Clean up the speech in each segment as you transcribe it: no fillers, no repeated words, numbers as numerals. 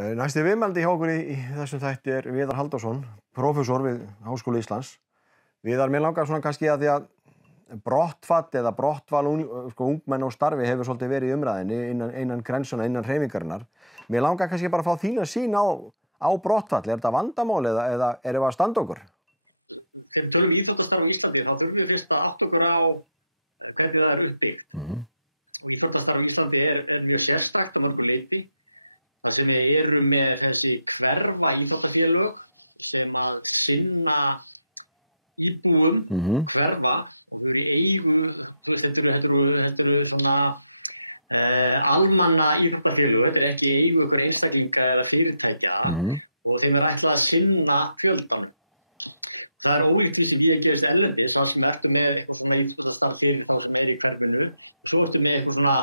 Næsti viðmælandi hjá okkur í þessum þætti Viðar Halldórsson, prófessor við Háskóla Íslands. Viðar, mér langar svona kannski að því að brottfall eða brottval ungmenna úr starfi hefur svolítið verið í umræðinni innan grensuna, innan hreyfingarinnar. Mér langar kannski bara að fá þína sýn á brottfall. Þetta vandamál eða erum við að standa okkur? Þegar við tölum íþróttastarf á Íslandi þá þurfum við fyrst að átta okkur á hvernig það uppbyggt. Og íþróttastarf á Íslandi er mjög sérstakt að mörgu leyti. Það sem við erum með þessi hverfa íþróttafélög sem að sinna íbúum hverfa og þau eru í eigu, þú veist, þetta eru svona almanna íþróttafélög, þetta er ekki í eigu einhver einstaklinga eða fyrirtækja og þeim er ætlað að sinna fjöldanum. Það er ólíkt því sem við gerist erlendis, það sem ertu með eitthvað svona íþróttastarf fyrir þá sem er í hverfinu og svo ertu með eitthvað svona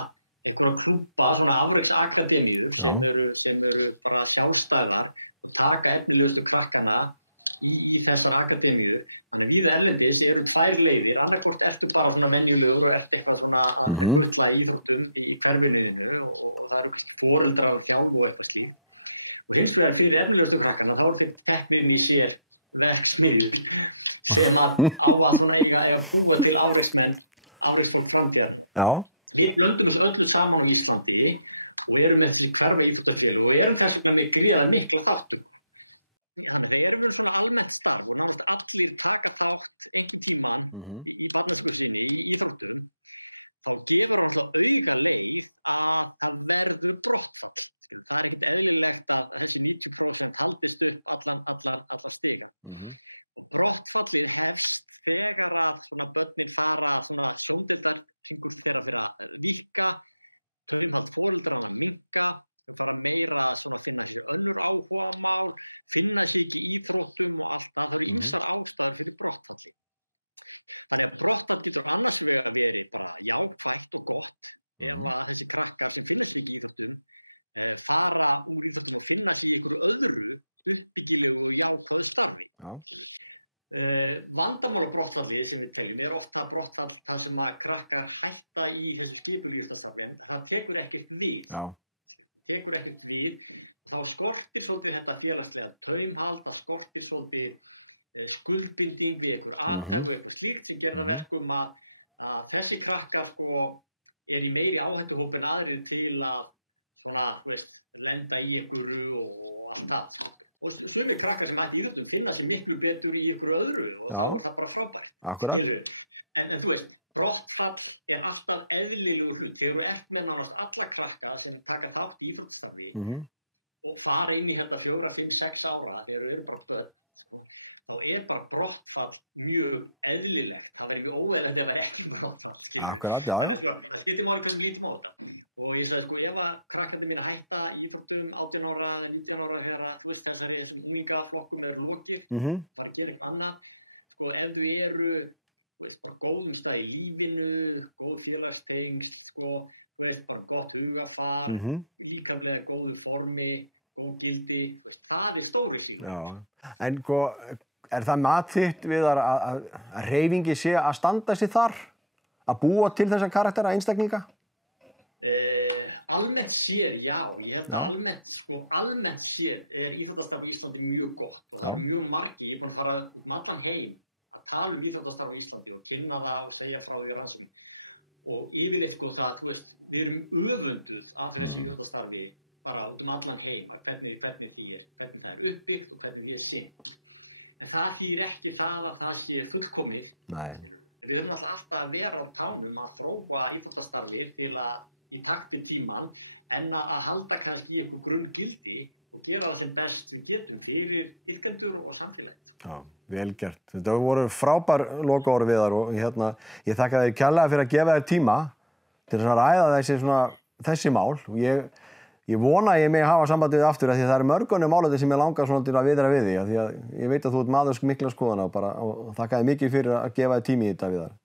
einhverja klúbba, svona afreksakademíur sem eru bara sjálfstæðar og taka efnilegustu krakkana í þessar akademíur. Þannig víða erlendis eru tvær leiðir, annarkvort ertu bara svona venjulegur og ert eitthvað svona að gutla í íþróttum í hverfinuðinu og það eru kannski foreldrar að þjálfa og eitthvað slíkt. Og hins vegar fyrir efnilegustu krakkana þá eru þeir teknir í sér verksmiðjur sem að á að svona eiga búa til afreksfólk framtíðar. Já. Við blöndum þessu öllu saman á Íslandi og erum með þessi hverfa íþróttafélög og erum þess vegna með gríðarlega mikla þátttöku. Þannig þegar erum við svona almennt starf og nánast allir taka þátt einhvern tímann í barnæsku sinni, í íþróttum, þá gefur hann alltaf auga leið að það verður brottfall. Það er ekkert eðlilegt að þessi 90% haldist upp allan stiga. Og brottfallið hefst þegar að svona börnin fara svona sjóndeildarhringur þeirra fyrir að víkka, taumhald foreldranna minnka, þau fara meira að finna sér önnur áhugamál, finna sér ekki í íþróttum og allt það. Það eru ýmsar ástæður fyrir brottfalli. Þannig að brottfall getur annars vegar verið bara jákvætt og gott ef að þessi krakkar sem finna sér ekki í íþróttum fara úr íþróttum og finna sér í einhverju öðru uppbyggilegu og jákvæðu starfi. Vandamála brottfallið sem við teljum er oft það brottfall það sem að krakkar hætta í þessu skipulífstarfi en það tekur ekkert við. Tekur ekkert við og þá skortir svolítið þetta félagslega taumhald, það skortir svolítið skuldbinding við einhver athæfi og eitthvað slíkt sem gerir það verkum að þessi krakkar er í meiri áhættuhóp en aðrir til að svona, þú veist, lenda í einhverju og allt það. Og sumir krakkar sem ætti í íþróttum finna sér miklu betur í einhverju öðru og þá er það bara frábært. Akkurat. En þú veist, brottfall er alltaf eðlilegur hlut. Þegar þú ert með nánast alla krakka sem taka þátt í íþróttastarfi og fara inn í þetta 4, 5, 6 ára þegar þú eru bara börn, þá er bara brottfall mjög eðlilegt. Það verður mjög óeðlilegt ef það er ekki brottfall. Akkurat, já. Þannig það skiptir máli hvernig við lítum á þetta. Og ég sagði ef að krakkandi mín hætta í íþróttum 18 ára eða 19 ára þegar þú veist þessum unglingaflokkum er lokið, fara að gera eitthvað annað. Ef þau eru bara góðum stað í lífinu, góð félagstengsl, þú veist bara gott hugafar, líkamlega góðu formi, góð gildi, það er stóri sigur. En er það mat þitt við að hreyfingi sé að standa sig þar? Að búa til þessa karaktera einstaklinga? Almennt séð, já. Ég held að almennt séð er íþróttastarf á Íslandi mjög gott og það eru mjög margir, ég er búinn að fara út allan heim að tala íþróttastarf á Íslandi og kynna það og segja frá því rannsóknum. Og yfirleitt það, þú veist, við erum öfunduð af þessu íþróttastarfi bara út allan heim að hvernig það er uppbyggt og hvernig því er sinnt. En það þýðir ekki það að það sé fullkomið. Við þurfum alltaf að vera á tánum að þróa íþróttastarfi til að í takt við tímann en að halda kannski í eitthvað grunngildi og gera það sem best við getum fyrir iðkendur og samfélagið. Já, vel gert. Þetta voru frábær lokaorð Viðar og ég þakka þér kærlega fyrir að gefa þér tíma til að ræða þessi mál og ég vona að ég megi hafa sambandið aftur af því að það eru mörgunum málefni sem ég langar svona til að viðra við því að ég veit að þú ert maður mikla skoðana og þakka þér mikið fyrir að gefa þér tími í þetta Viðar.